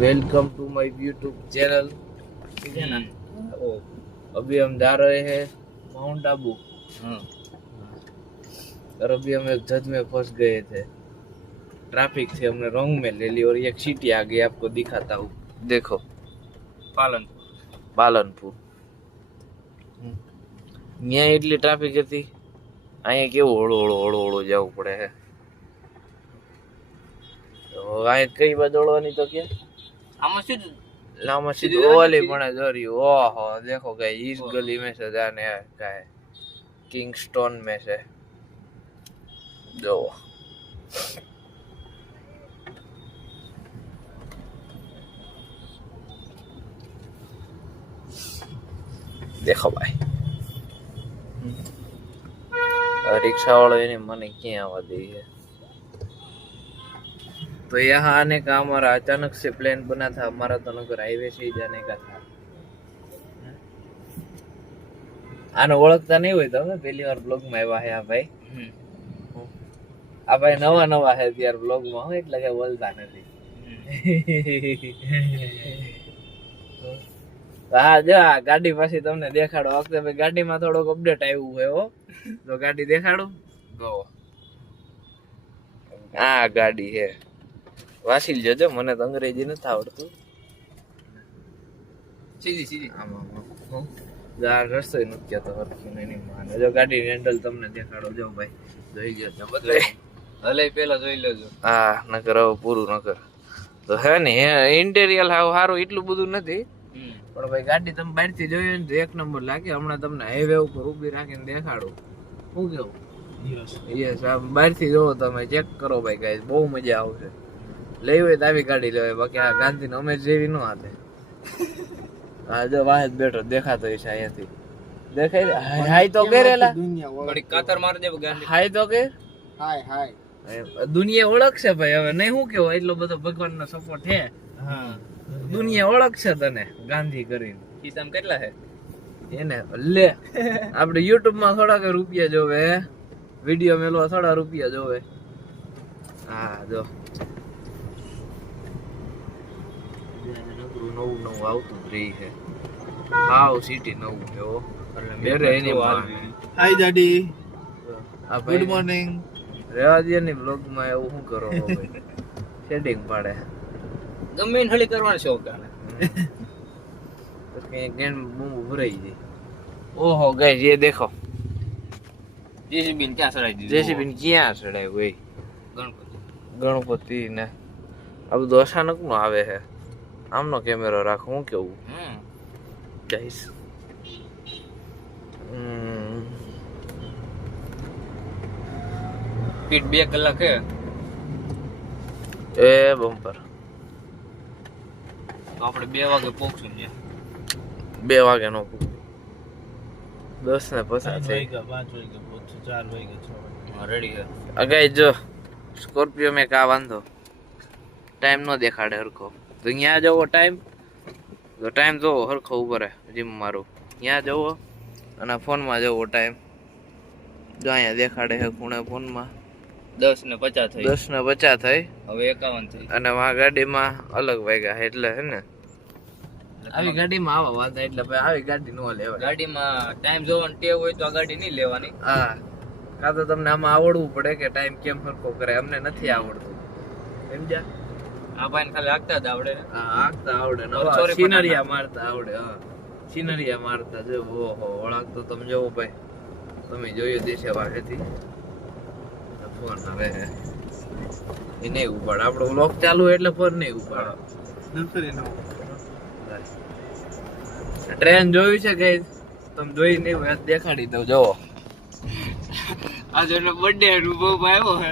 Welcome to my YouTube channel. ठीक है ना। ओ अभी हम जा रहे हैं माउंट आबू। और अभी हम एक जज में फंस गए थे, ट्रैफिक से हमने रॉन्ग में ले ली और एक सिटी आ गई, आपको दिखाता हूँ। देखो पालनपुर ત્યાં એટલી ટ્રાફિક હતી, અહીંયા કેવું હળો હળો હળો હળો જવું પડે છે। તો અહીંયા કઈ બાજુ દોડવાની તો કે आमा सीधे वाली बने जोरी। ओहो देखो गाइस, इस गली में से जाने का है, किंगस्टन में से जो देखो भाई रिक्शा वालों ने मने क्या आवा दी है। तो यहाँ आने का हमारा अचानक से प्लान बना था, हमारा तो नगर हाईवे से ही जाने का था। आने ओळखता नहीं हुई तो मैं पहली बार ब्लॉग में आया है। भाई आ भाई नवा नवा है यार ब्लॉग में, हूं એટલે કે બોલતા નથી। હા જો આ ગાડી પાછી તમને દેખાડો। વખતે ભાઈ ગાડીમાં થોડોક અપડેટ આવ્યું છે હો, તો ગાડી દેખાડો। જો આ ગાડી છે, વાસીલ જજો, મને તો અંગ્રેજી નથી આવડતું। સીધી સીધી આમ આમ જા રસ્તો નથી કેતો હરખી નહીં માને। જો ગાડી હેન્ડલ તમને દેખાડો, જો ભાઈ જોઈ ગયો તો બદલે હલે પેલા જોઈ લેજો। હા નકર હવે પૂરું નકર તો હે ને ઇન્ટેરિયર હાવ સારું એટલું બધું નથી, પણ ભાઈ ગાડી તમે બહારથી જોઈ ને તો એક નંબર લાગે। હમણાં તમને હાઈવે ઉપર ઊભી રાખીને દેખાડું, શું કેવું? યસ આ બહારથી જોવો તમે, ચેક કરો ભાઈ ગાઈસ, બહુ મજા આવશે। લઈ હોય તો આવી ગાડી લેવાય, બાકી આ ગાંધી અમેર જેવી ન હાથે। હા જો વાહે બેઠો દેખાતો હશે અહીંયાથી, દેખાય હાય તો કરેલા ઘડી કાતર માર દે ગાંધી, હાય તો કે હાય હાય દુનિયા ઓળખશે ભાઈ। હવે નહીં શું કેવો, એટલો બધો ભગવાનનો સપોર્ટ છે। હા દુનિયા ઓળખશે તને ગાંધી કરીને। ખિસ્સામાં કેટલા છે એને લે આપણે યુટ્યુબ માં થોડાક રૂપિયા જોવે, વિડિયો મેલવા થોડા રૂપિયા જોવે। હા જો નવું નવું આવતું જ રહી છે, હાવ સિટી નવું છે હો। એટલે એની હાય દાદી, ગુડ મોર્નિંગ રેવા દે ની બ્લોગ માં એવું શું કરો ભાઈ, સેટિંગ પાડે ગમે ને હળી કરવાનો શોખ આને તો કે ગેન બૂમ ભરાઈ જાય। ઓહો ગાઈસ ये देखो जेसीबी ने क्या चढ़ाई दी, जेसीबी ने क्या चढ़ाई भाई गणपति ने। अब तो अचानक नो आवे है, आमनो कैमरा राखो केवू गाइस। स्पीड 2 કલાક है ए बम्पर। तो આપણે 2 વાગે પહોંચશું ને, 2 વાગે નો 10 ને 50 છે, 5 વાગે પહોંચશું, 4 વાગે 6 વાગે હા રેડી છે। અગાઈ જો સ્કોર્પિયો में का વાંધો, टाइम નો દેખાડે હરખો। તો અહીંયા જવો ટાઈમ, તો ટાઈમ જોવો હરખો ઉપર જીમ મારો, અહીંયા જવો અને ફોનમાં જવો ટાઈમ, જો અહીંયા દેખાડે છે ખૂણે ફોનમાં 10 ને 50 થઈ, 10 ને 50 થઈ, હવે 51 થઈ, અને આ ગાડીમાં અલગ વાગ્યા છે એટલે હે ને આવી ગાડીમાં આવા વાંધા, એટલે ભાઈ આવી ગાડી નો લેવાય। ગાડીમાં ટાઈમ જોવાનો ટેવ હોય તો આ ગાડી નહીં લેવાની। હા કાં તો તમને આમાં આવડવું પડે કે ટાઈમ કેમ હરખો કરે, અમને નથી આવડતું સમજ્યા। આ ભાઈને ખાલી આગતા જ આવડે, હા આગતા આવડે ને સિનરિયા મારતા આવડે। હા સિનરિયા મારતા જો ઓહો ઓળખતો તમે જોવો ભાઈ, તમે જોયો દેશે વાહેથી ફોન હવે એ નહીં ઉપાડ, આપણો વ્લોગ ચાલુ એટલે ફોન નહીં ઉપાડો। ટ્રેન જોયું છે ગાઈસ, તમે જોઈ નહીં હોય દેખાડી દઉં, જોવો આજે એનો બર્થડે અનુભવ આવ્યો હે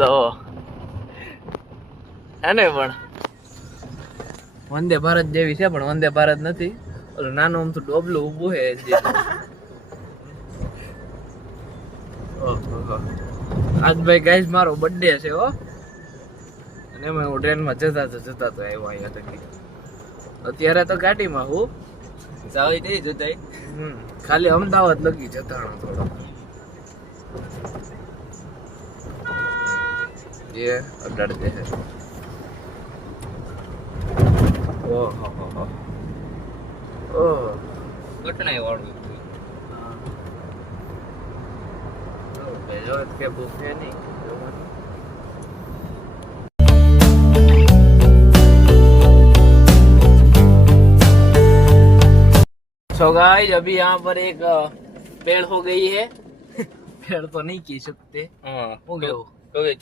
લો ને। પણ વંદે ભારત જેવી છે, પણ વંદે ભારત નથી, ઓલું નાનું આમ તો ડોબલું ઊભું છે જે। આજ ભાઈ ગાઈસ મારો બર્થડે છે હો, અને એમાં હું ટ્રેનમાં જતા તો આવ્યો અહીંયા તક। અત્યારે તો ગાડીમાં હું જાવી નહીં જતાય, ખાલી અમદાવાદ લગી જતાણો થોડો ये अड्डा है। ઓહો હો ઓહ ઘટના વાળું જો કે ભૂખે નહીં सो गाइस अभी यहाँ पर एक पेड़ हो गई है पेड़ तो नहीं कह सकते हो गए क्योंकि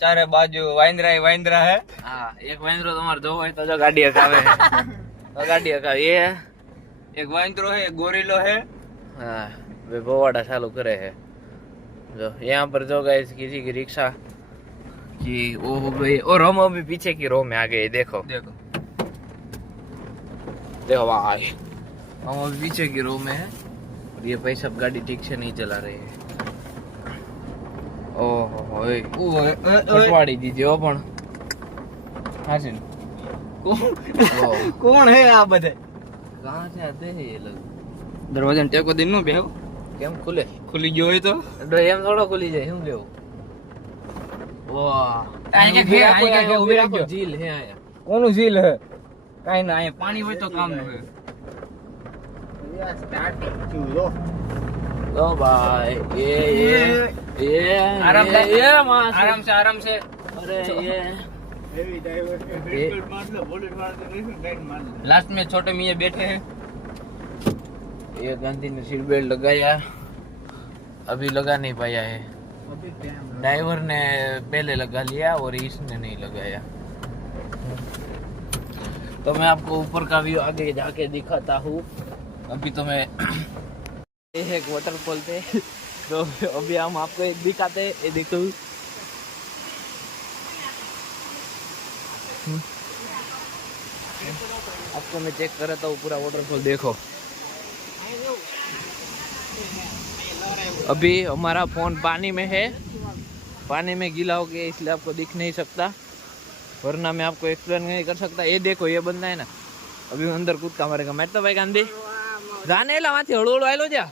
चारे बाजू वाइंद्रा है हाँ एक वाइंद्रो तुम्हारे दो है तो जो गाड़ी हकावे है तो गाड़ी हकावे ये है एक वाइंद्रो है एक गोरिलो है हाँ वे बोवाड़ा चालू करे है जो यहाँ पर जो गाइस किसी की रिक्शा की वो हो गई और हम अभी पीछे की रो में आ गए देखो देखो देखो भाई हम अभी पीछे की रो में है और ये भाई सब गाड़ी ठीक से नहीं चला रहे हैं ओहो फटवाड़ी दीजिए वो पण हासिन कौन है आप बधे कहाँ से आते हैं ये लोग दरवाजा में टेको दिन नो बेहो કેમ ખુલે खुली गयो है तो એમ થોડો ખુલી જાય શું કેવું વાહ આઈ કે ઉભી રાખજો झील है आया કોનું ઝીલ હે કાઈ ના આયા પાણી હોય તો કામ નું હે लो भाई ये आराम से ये मास आराम से अरे ये लास्ट में छोटे मियाँ बैठे हैं ये गांधी ने सीट बेल्ट लगाया अभी लगा नहीं पाया है ड्राइवर ने पहले लगा लिया और इसने नहीं लगाया तो मैं आपको ऊपर का व्यू आगे जाके दिखाता हूँ अभी तो मैं ये है एक वाटरफॉल थे तो अभी हम आपको एक दिखाते हैं ये देखो आपको मैं चेक कराता हूँ पूरा वाटरफॉल देखो अभी हमारा फोन पानी में है पानी में गीला हो गया इसलिए आपको दिख नहीं सकता वरना मैं आपको एक्सप्लेन नहीं कर सकता ये देखो ये बंदा है ना अभी अंदर कूदका मारेगा मैं तो भाई गांधी जाने ला वहां हळू हळू आयलो जा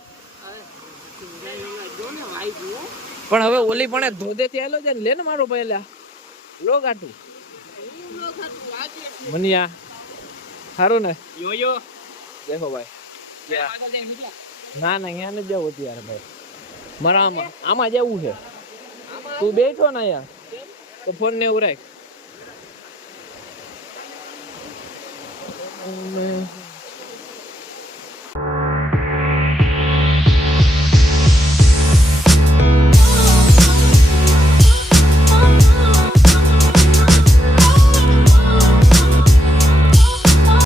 પણ હવે ઓલી પણ ધોધે થી આયલો છે લે ને મારો પહેલા લો ગાટુ મનિયા સારું ને यो यो देखो भाई ના ના અહીંયા ન જવું ત્યારે ભાઈ મારા આમાં જવું છે તું બેઠો ને યાર તો ફોન ને એવું રાખ